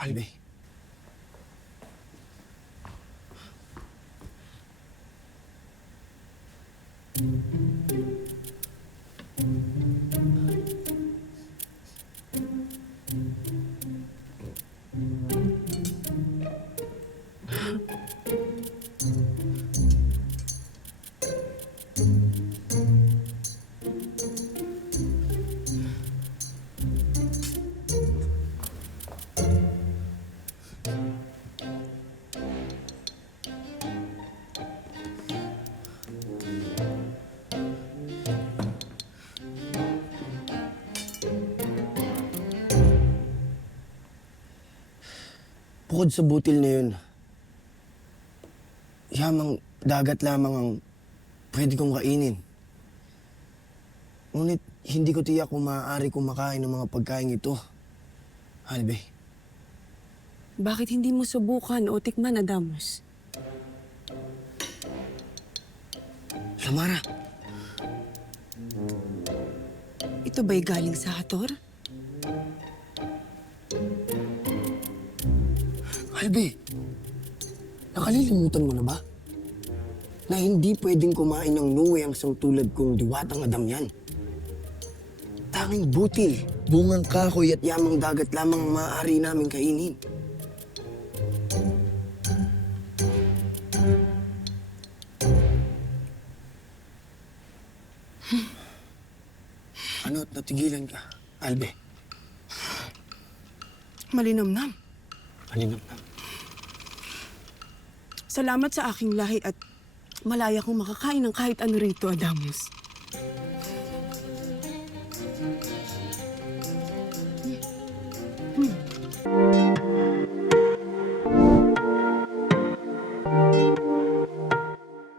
Albe. Bukod sa butil na yun, yamang dagat lamang ang pwede kong kainin. Ngunit hindi ko tiyak kung maaari kumakain ng mga pagkain ito. Albe. Bakit hindi mo subukan o tikman, Adamos? Lamara, Ito ba'y galing sa Hator? Albe, nakalilimutan mo na ba? Na hindi pwedeng kumain ng nuwe ang isang tulad kong diwatang Adam yan. Tanging butil, bungang kahoy at yamang dagat lamang ang maaari namin kainin. Ano at natigilan ka, Albe? Malinamnam. Malinam na. Salamat sa aking lahi at malaya kong makakain ng kahit ano rito, Adamos.